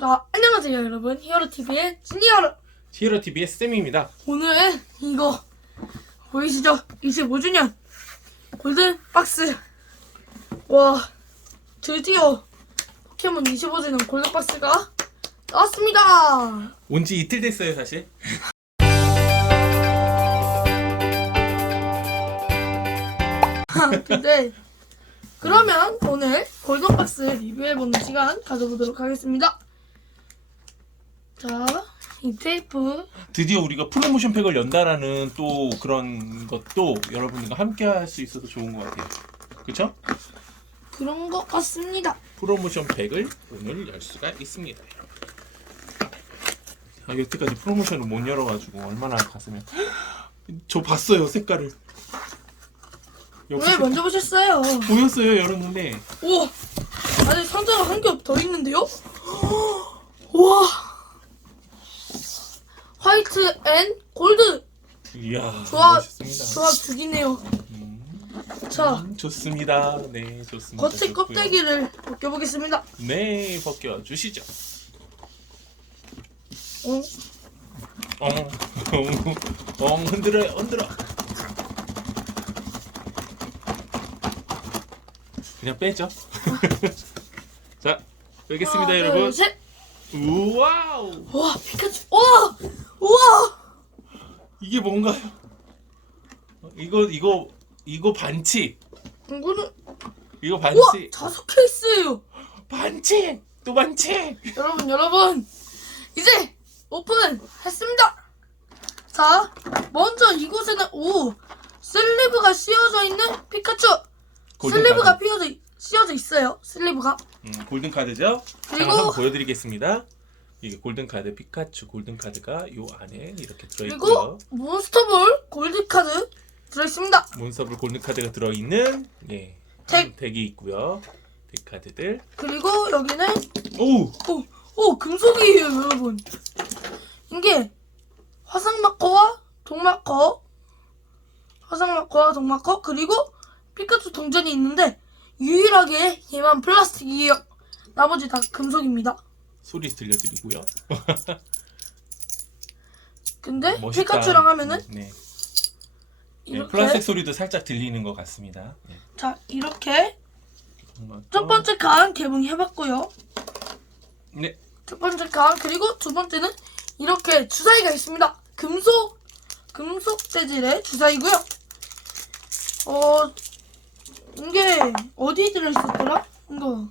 자, 안녕하세요, 여러분. 히어로TV의 진이어로. 히어로 TV의 쌤입니다. 오늘은 이거 보이시죠? 25주년 골든 박스. 와, 드디어 포켓몬 25주년 골든 박스가 나왔습니다. 온 지 이틀 됐어요, 사실. 근데 그러면 오늘 골든 박스 리뷰해보는 시간 가져보도록 하겠습니다. 자, 이 테이프 드디어 우리가 프로모션 팩을 연다라는 또 그런 것도 여러분들과 함께 할 수 있어서 좋은 것 같아요. 그쵸? 그런 것 같습니다. 프로모션 팩을 오늘 열 수가 있습니다. 아, 여태까지 프로모션을 못 열어가지고 얼마나 가슴에 저 봤어요 색깔을 왜 먼저 보셨어요? 보였어요 열었는데 오! 안에 상자가 한겹더 있는데요? 와! 화이트 앤 골드! 이야 조합, 멋있습니다 조합 죽이네요. 자, 음, 좋습니다 네 좋습니다 겉에 좋고요. 껍데기를 벗겨보겠습니다. 네 벗겨 주시죠 어? 엉, 엉, 엉 흔들어요 흔들어 그냥 빼죠 자 빼겠습니다 하나, 여러분 둘, 셋! 우와우 와, 피카츄! 와! 우와! 이게 뭔가요 어, 이거 이거 이거 반칙 이거는, 이거 우와! 반칙 다섯 케이스예요! 반칙 또 반칙 여러분, 여러분! 이제 오픈했습니다! 자, 먼저 이곳에는, 오! 슬리브가 씌워져 있는 피카츄! 골든 슬리브가 카드. 씌워져, 씌워져 있어요. 슬리브가. 음, 골든 카드죠 그리고- 한번 보여드리겠습니다 이게 골든 카드 피카츄 골든 카드가 요 안에 이렇게 그리고 들어있고요 몬스터볼 골드카드 들어있습니다. 몬스터블 골든 카드가 들어있는 예 덱. 덱이 있고요. 덱 카드들. 그리고 여기는 오 오, 오 금속이에요 여러분. 이게 화상 마커와 동 마커, 화상 마커와 동 마커 그리고 피카츄 동전이 있는데 유일하게 얘만 플라스틱이에요. 나머지 다 금속입니다. 소리 들려드리고요. 근데 멋있다. 피카츄랑 하면은 네. 네, 이렇게 플라스틱 소리도 살짝 들리는 것 같습니다. 네. 자 이렇게 첫 좀- 번째 칸 개봉해봤고요. 네. 첫 번째 칸 그리고 두 번째는 이렇게 주사위가 있습니다. 금속 금속 재질의 주사위고요. 어 이게 어디 들어있었더라? 이거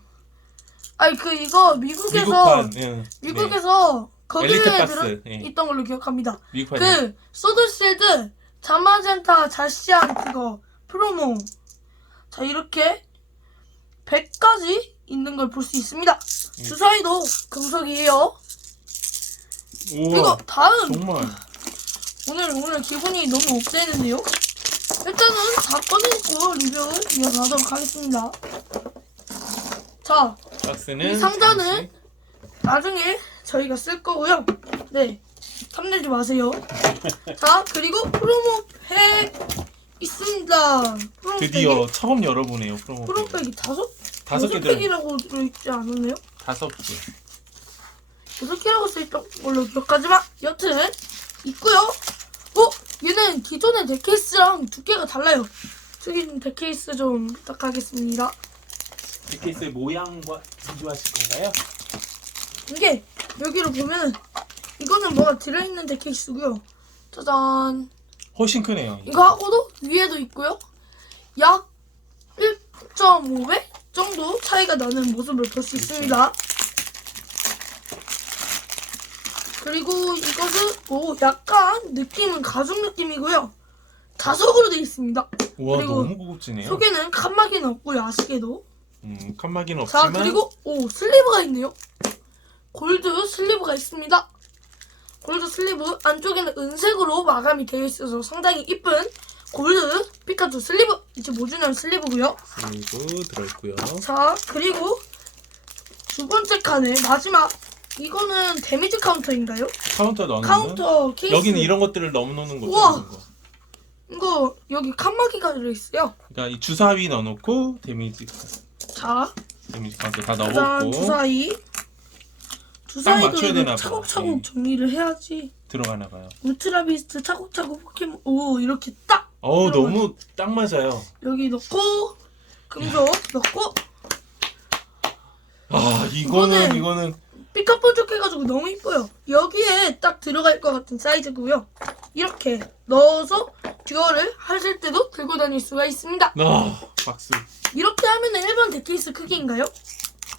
아니 그 이거 미국에서 미국판. 예. 미국에서 거기에 엘리트 들어 박스. 예. 있던 걸로 기억합니다. 미국판. 그 소드실드 자마젠타 자시안 그거 프로모 자 이렇게 100까지 있는 걸 볼 수 있습니다. 예. 주사위도 금속이에요. 우와. 다음 정말 오늘 오늘 기분이 너무 업되는데요. 일단은 다 꺼내고 리뷰를 이어가도록 하겠습니다. 자 박스는 이 상자는 잠시- 나중에 저희가 쓸 거고요. 네 탐내지 마세요. 자 그리고 프로모 팩 있습니다. 프로모 드디어 처음 열어보네요. 프로모. 프로모 팩. 팩이 다섯 다섯 개 여섯 들어. 팩이라고 들어있지 않았나요? 다섯 개. 여섯 개라고 써있던 걸로 기억하지만 여튼 있고요. 어? 얘는 기존의 덱케이스랑 두께가 달라요. 저기 덱케이스 좀 부탁하겠습니다. 이 케이스의 모양과 비교하실 건가요? 이게 여기로 보면 이거는 뭐가 들어있는 덱케이스고요. 짜잔. 훨씬 크네요. 이거 하고도 위에도 있고요. 약 1.5배 정도 차이가 나는 모습을 볼 수 있습니다. 그리고 이것은 뭐 약간 느낌은 가죽 느낌이고요. 자석으로 되어 있습니다. 그리고 너무 고급지네요. 속에는 칸막이는 없고요. 아시게도. 음 칸막이는 자 없지만 그리고 오 슬리브가 있네요. 골드 슬리브가 있습니다. 골드 슬리브 안쪽에는 은색으로 마감이 되어 있어서 상당히 이쁜 골드 피카츄 슬리브 25주년 슬리브고요. 그리고 들어있고요. 자 그리고 두 번째 칸에 마지막 이거는 데미지 카운터인가요? 카운터 넣는 카운터 케이스 여기는 이런 것들을 넣어 놓는 거죠. 우와. 이런 거. 이거 여기 칸막이가 들어 있어요. 그러니까 이 주사위 넣어놓고 데미지 자 데미지 카운터 다 짜잔 넣어놓고 주사위 맞춰야 이거 봐. 차곡차곡 예. 정리를 해야지. 들어가나 봐요. 울트라 비스트 차곡차곡 포켓몬 오 이렇게 딱어 들어가요. 너무 딱 맞아요. 여기 넣고 금속 넣고 아 이거는 이거는- 이거는 삐까뻔쩍 해가지고 너무 이뻐요. 여기에 딱 들어갈 것 같은 사이즈고요. 이렇게 넣어서 듀얼을 하실 때도 들고 다닐 수가 있습니다. 아 박수. 이렇게 하면은 일반 데케이스 크기인가요?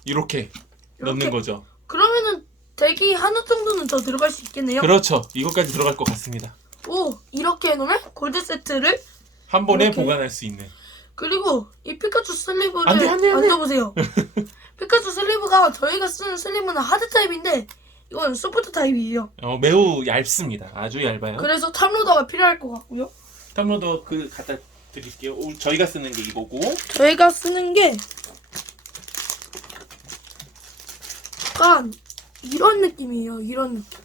이렇게 넣는? 거죠. 그러면은 대기 하나 정도는 더 들어갈 수 있겠네요. 그렇죠. 이것까지 들어갈 것 같습니다. 오 이렇게 해놓으면 골드 세트를 한 번에 이렇게? 보관할 수 있는. 그리고 이 피카츄 슬리브를 안 돼, 안 돼, 안 돼. 만져보세요. 피카츄 슬리브가 저희가 쓰는 슬리브는 하드 타입인데 이건 소프트 타입이에요. 어 매우 얇습니다. 아주 얇아요. 그래서 탑로더가 필요할 것 같고요. 탐로더 그 갖다 드릴게요. 오, 저희가 쓰는 게 이거고. 저희가 쓰는 게 약간 이런 느낌이에요. 이런 느낌.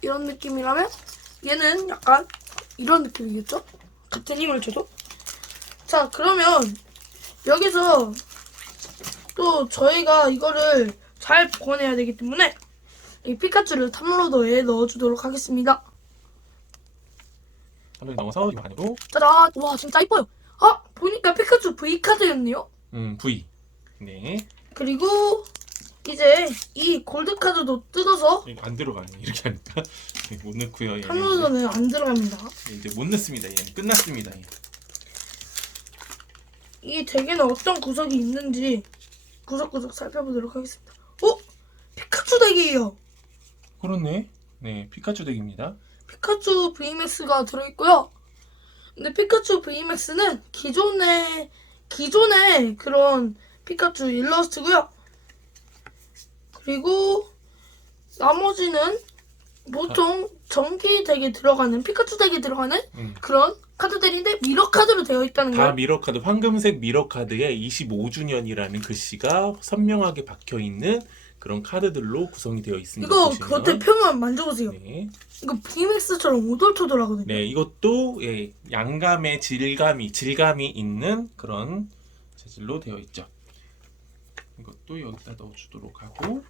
이런 느낌이라면 얘는 약간 이런 느낌이겠죠? 같은 힘을 줘도. 자, 그러면 여기서 또 저희가 이거를 잘 보관해야 되기 때문에 이 피카츄를 탑로더에 넣어주도록 하겠습니다. 한번 넣어서 이 안으로. 짜잔! 와, 진짜 이뻐요. 아, 보니까 피카츄 V카드였네요. 음 V. 네. 그리고 이제 이 골드 카드도 뜯어서 이거 안 들어가네. 이렇게 하니까 네, 못 넣고요. 얘는 탐로더는 안 들어갑니다. 이제, 이제 못 넣습니다. 얘는 끝났습니다. 얘. 이 덱에는 어떤 구석이 있는지 구석구석 살펴보도록 하겠습니다. 오! 피카츄 덱이에요. 그렇네. 네 피카츄 덱입니다. 피카츄 VMAX가 들어있고요. 근데 피카츄 VMAX는 기존의 기존의 그런 피카츄 일러스트고요. 그리고 나머지는 보통 전기 덱에 들어가는 피카츄 덱에 들어가는 음. 그런 카드들인데 미러 카드로 되어 있다는 다 거예요. 미러 카드 황금색 미러 카드에 25주년이라는 글씨가 선명하게 박혀 있는 그런 카드들로 구성이 되어 있습니다. 이거 보시면. 겉에 표면 만져보세요. 네. 이거 VMAX처럼 오돌토돌 하거든요. 네, 이것도 예, 양감의 질감이 질감이 있는 그런 재질로 되어 있죠. 이것도 여기다 넣어주도록 하고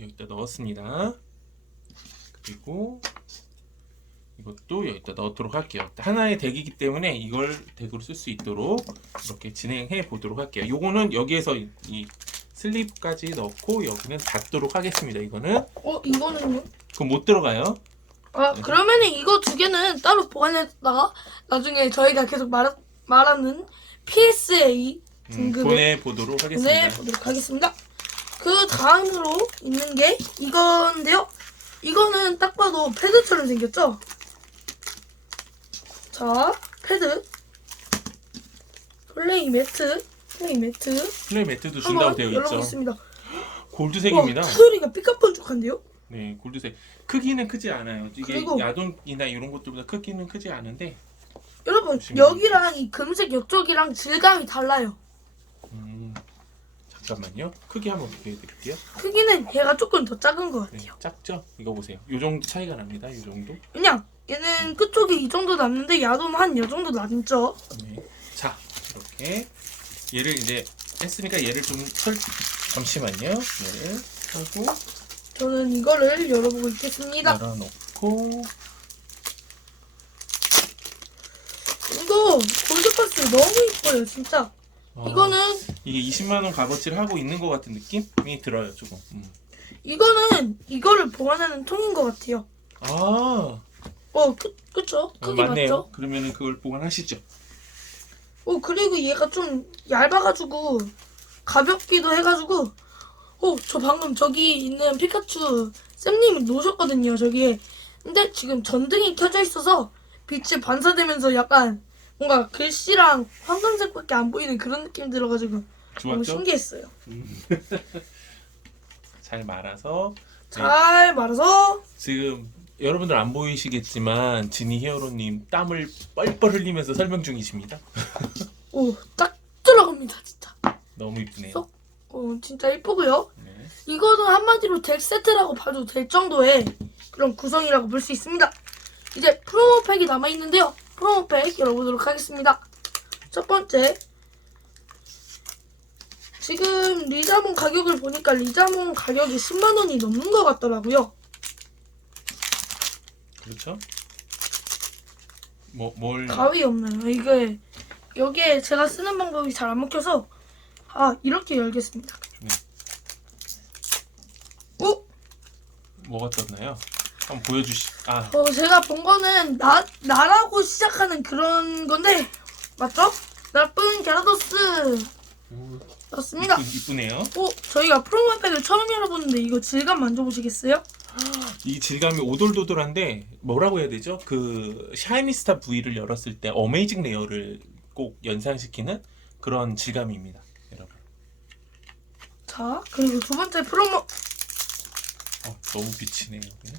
여기다 넣었습니다. 그리고 이것도 여기다 넣도록 할게요. 하나의 덱이기 때문에 이걸 덱으로 쓸 수 있도록 이렇게 진행해 보도록 할게요. 요거는 여기에서 이, 이 슬립까지 넣고 여기는 닫도록 하겠습니다. 이거는 어 이거는요? 그럼 못 들어가요. 아 그러면은 이거 두 개는 따로 보관했다가 나중에 저희가 계속 말 말하는 PSA 음, 등급을 보내보도록 하겠습니다. 보내보도록 하겠습니다. 그 다음으로 있는 게 이건데요. 이거는 딱 봐도 패드처럼 생겼죠? 자, 패드. 플레이 매트. 플레이 매트. 플레이 매트도 준다고 되어 있죠. 열어보겠습니다. 골드색입니다. 와, 소리가 삐까뻔쩍한데요? 네, 골드색. 크기는 크지 않아요. 이게 그리고- 야동이나 이런 것들보다 크기는 크지 않은데, 여러분, 보시면 여기랑 이 금색 옆쪽이랑 질감이 달라요. 음, 잠깐만요. 크기 한번 비교해드릴게요. 크기는 얘가 조금 더 작은 것 네, 같아요. 작죠? 이거 보세요. 요 정도 차이가 납니다. 요 정도. 그냥 얘는 끝쪽이 이 정도 남는데 야도는 한이 정도 남죠. 네. 자, 이렇게 얘를 이제 했으니까 얘를 좀 설. 잠시만요. 얘를 하고 저는 이거를 열어보고 있겠습니다. 열어놓고 이거 골드박스 너무 이뻐요, 진짜. 어, 이거는 이게 20만 원 값어치를 하고 있는 것 같은 느낌이 들어요, 조금. 음. 이거는 이거를 보관하는 통인 것 같아요. 아, 어, 그, 그쵸? 어, 크기 맞네요. 맞죠? 그러면은 그걸 보관하시죠. 어, 그리고 얘가 좀 얇아가지고 가볍기도 해가지고 어, 저 방금 저기 있는 피카츄 쌤님이 놓으셨거든요, 저기에. 근데 지금 전등이 켜져 있어서 빛이 반사되면서 약간 뭔가 글씨랑 황금색밖에 안 보이는 그런 느낌 들어가지고 너무 좋았죠? 신기했어요. 잘 말아서 잘 말아서 지금 여러분들 안 보이시겠지만 지니 히어로님 땀을 뻘뻘 흘리면서 설명 중이십니다. 오, 딱 들어갑니다, 진짜. 너무 이쁘네요. 쏙. 어, 진짜 이쁘고요. 네. 이거는 한마디로 덱 세트라고 봐도 될 정도의 그런 구성이라고 볼 수 있습니다. 이제 프로모팩이 남아 있는데요. 프로모팩 열어보도록 하겠습니다. 첫 번째 지금 리자몽 가격을 보니까 리자몽 가격이 10만 원이 넘는 것 같더라고요. 그렇죠? 뭐 뭘? 가위 없나요? 이게 여기에 제가 쓰는 방법이 잘 안 먹혀서 아 이렇게 열겠습니다. 네. 오, 뭐가 떴나요? 한번 보여주시. 아 어 제가 본 거는 나 나라고 시작하는 그런 건데 맞죠? 나쁜 갸라도스 오, 맞습니다. 이쁘, 이쁘네요. 오 저희가 프로모백을 처음 열어보는데 이거 질감 만져보시겠어요? 이 질감이 오돌도돌한데 뭐라고 해야 되죠? 그 샤이니스타 V를 열었을 때 어메이징 레어를 꼭 연상시키는 그런 질감입니다, 여러분. 자 그리고 두 번째 프로모 어, 너무 비치네요. 여기.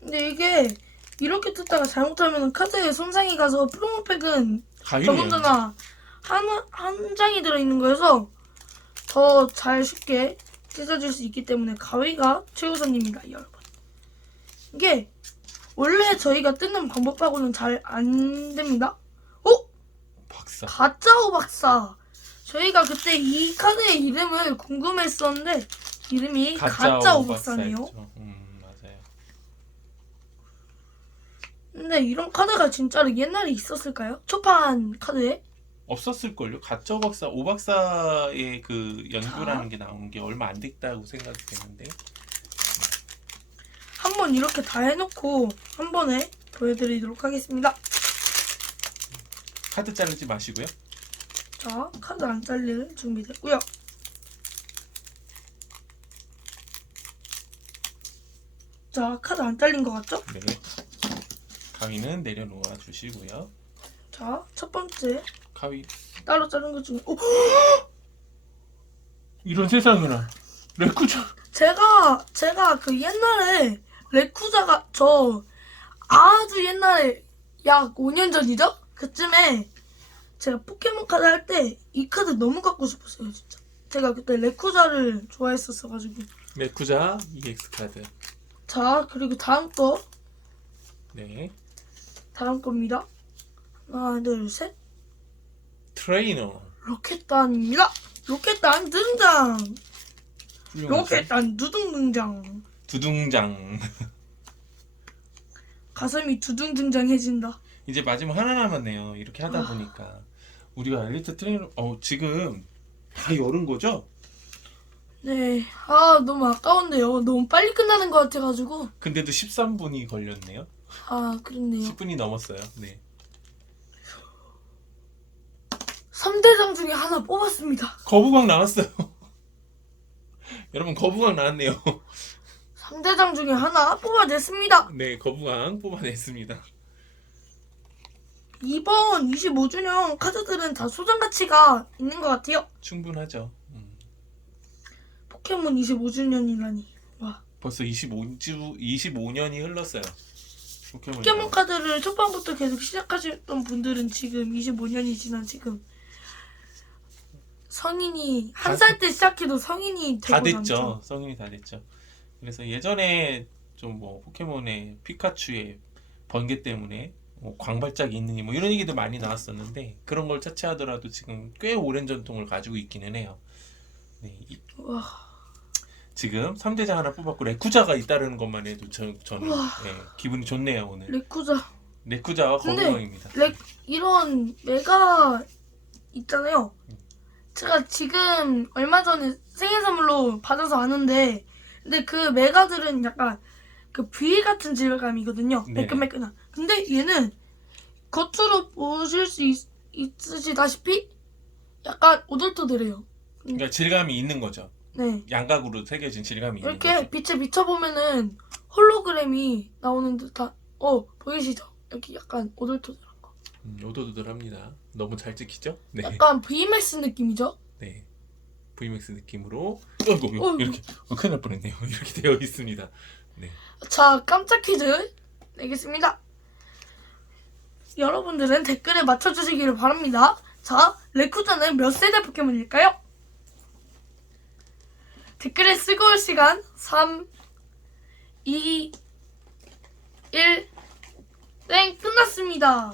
근데 이게 이렇게 뜯다가 잘못하면 카드에 손상이 가서 프로모팩은 가위로 더군다나 한, 한 장이 들어있는 거여서 더 잘 쉽게 찢어질 수 있기 때문에 가위가 최우선입니다, 여러분. 이게 원래 저희가 뜯는 방법하고는 잘 안 됩니다. 오! 박사. 가짜오 박사! 저희가 그때 이 카드의 이름을 궁금했었는데 이름이 가짜오 박사네요. 음 맞아요. 근데 이런 카드가 진짜로 옛날에 있었을까요? 초판 카드에? 없었을걸요? 가짜 오박사, 오박사의 그 연구라는 게 나온 게 얼마 안 됐다고 생각이 되는데 한 번 이렇게 다 해놓고 한 번에 보여드리도록 하겠습니다. 카드 자르지 마시고요. 자, 카드 안 잘릴 준비됐고요. 자, 카드 안 잘린 것 같죠? 네. 가위는 내려놓아 주시고요. 자, 첫 번째 가위 따로 자른 것 중에 오! 이런 세상이나 레쿠자 제가 제가 그 옛날에 레쿠자가 저 아주 옛날에 약 5년 전이죠? 그쯤에 제가 포켓몬 카드 할 때 이 카드 너무 갖고 싶었어요, 진짜. 제가 그때 레쿠자를 좋아했었어가지고. 레쿠자 EX 카드. 자, 그리고 다음 거, 네. 다음 겁니다. 하나, 둘, 셋. 트레이너. 로켓단입니다. 로켓단 등장. 로켓단 두둥 등장. 두둥장. 가슴이 두둥 등장해진다. 이제 마지막 하나 남았네요. 이렇게 하다 아. 보니까 우리가 엘리트 트레이너 어 지금 다 열은 거죠? 네, 아 너무 아까운데요. 너무 빨리 끝나는 것 같아가지고. 근데도 13분이 걸렸네요. 아 그렇네요. 10분이 넘었어요. 네. 3대장 중에 하나 뽑았습니다. 거부광 나왔어요. 여러분 거부광 나왔네요. 3대장 중에 하나 뽑아냈습니다. 네, 거부광 뽑아냈습니다. 이번 25주년 카드들은 다 소장 가치가 있는 것 같아요. 충분하죠. 음. 포켓몬 25주년이라니. 와. 벌써 25주 25년이 흘렀어요. 포켓몬. 포켓몬 카드를 초반부터 계속 시작하셨던 분들은 지금 25년이 지난 지금 성인이 한 살 때 시작해도 성인이 되고 다 됐죠. 남죠. 성인이 다 됐죠. 그래서 예전에 좀 뭐 포켓몬의 피카츄의 번개 때문에 뭐 광발작이 있느니 뭐 이런 얘기도 많이 나왔었는데 그런 걸 차치하더라도 지금 꽤 오랜 전통을 가지고 있기는 해요. 네, 이- 와. 지금 3대장 하나 뽑았고 레쿠자가 있다는 것만 해도 저, 저는 우와. 예, 기분이 좋네요 오늘. 레쿠자. 레쿠자와 근데. 레 이런 메가 있잖아요. 제가 지금 얼마 전에 생일 선물로 받아서 아는데 근데 그 메가들은 약간 그 V 같은 질감이거든요. 네네. 매끈매끈한. 근데 얘는 겉으로 보실 수 있, 있으시다시피 약간 오돌토돌해요. 그러니까 질감이 있는 거죠. 네. 양각으로 새겨진 질감이 있는 거죠. 이렇게 빛에 비춰보면은 홀로그램이 나오는 듯한 어 보이시죠? 여기 약간 오돌토돌한 거. 음, 오도도돌합니다. 너무 잘 찍히죠? 네. 약간 VMAX 느낌이죠? 네. VMAX 느낌으로 어이구 어이구. 이렇게 어, 큰일 날 뻔했네요. 이렇게 되어 있습니다. 자, 깜짝 퀴즈 내겠습니다. 여러분들은 댓글에 맞춰주시기를 바랍니다. 자, 레쿠자는 몇 세대 포켓몬일까요? 댓글에 쓰고 올 시간 3, 2, 1, 땡, 끝났습니다.